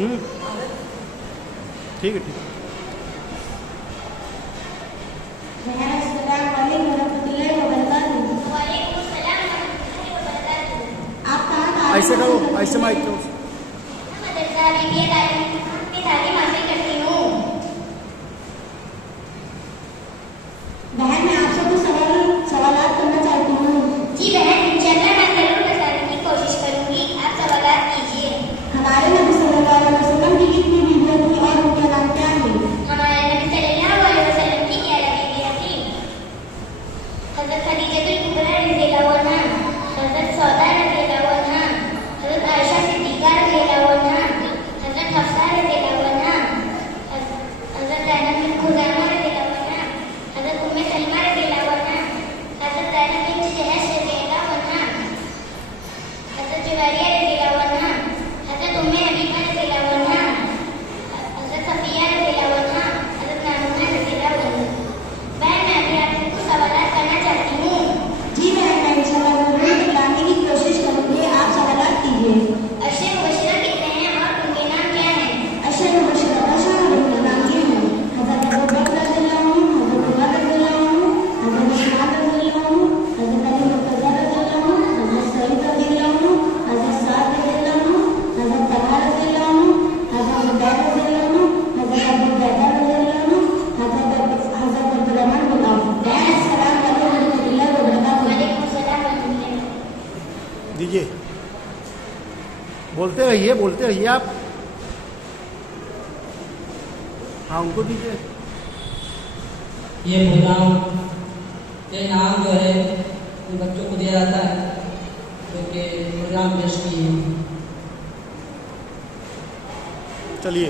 ठीक है, ठीक है। ऐसे करो, ऐसे माइक करो। बहन, मैं आपसे कुछ सवालात करना चाहती हूँ। जी बहन, इंशाल्लाह मैं जरूर बताने की कोशिश करूंगी। आप सवालात कीजिए। हमारे नबी सल्लल्लाहु अलैहि वसल्लम की कितनी बीवियां थी और उनके नाम क्या हैं? हमारे नबी सल्लल्लाहु अलैहि वसल्लम की 11 बीवियां थी। हज़रत खदीजतुल कुबरा रज़ियल्लाहु अन्हा, हज़रत सौदा रज़ियल्लाहु अन्हा, हज़रत आयशा सिद्दीक़ा रज़ियल्लाहु अन्हा, हज़रत हफ्सा रज़ियल्लाहु अन्हा, हज़रत ज़ैनब बिन खुज़ैमा रज़ियल्लाहु अन्हा, हज़रत उम्मे सलमा रज़ियल्लाहु अन्हा, हज़रत ज़ैनब बिन जहश रज़ियल्लाहु अन्हा, हज़रत जुवैरिया रज़ियल्लाहु अन्हा, हज़रत उम्मे हबीबा रज़ियल्लाहु अन्हा, हज़रत सफिया रज़ियल्लाहु अन्हा, हज़रत मामूना रज़ियल्लाहु अन्हा। बहन, मैं अभी आपसे कुछ सवालात करना चाहती हूँ। जी बहन, मैं इंशाल्लाह जरूर बताने की कोशिश करूंगी। आप सवालात कीजिए। अशर मुबश्शिरा कितने हैं और उनके नाम क्या हैं? अशर मुबश्शिरा और उनके नाम ये हैं: हज़रत अबू बकर रज़ियल्लाहु अन्हु, हज़रत उमर रज़ियल्लाहु अन्हु, हज़रत उस्मान रज़ियल्लाहु अन्हु, हज़रत अली मुर्तज़ा रज़ियल्लाहु अन्हु, हज़रत सईद रज़ियल्लाहु अन्हु, हज़रत साद रज़ियल्लाहु अन्हु, हज़रत तलहा रज़ियल्लाहु अन्हु, हज़रत ज़ुबैर रज़ियल्लाहु अन्हु, हज़रत अबू बैदा रज़ियल्लाहु अन्हु, हज़रत अब्दुर्रहमान बिन औफ। अस्सलाम वालेकुम रहमतुल्लाहि व बरकातुहू। वालेकुम सलाम व रहमतुल्लाह। दीजिए, बोलते रहिए आप। हाँ, उनको दीजिए। ये प्रोग्राम, ये इनाम जो है उन बच्चों को दिया जाता है जो कि प्रोग्राम पेश किए हैं। चलिए।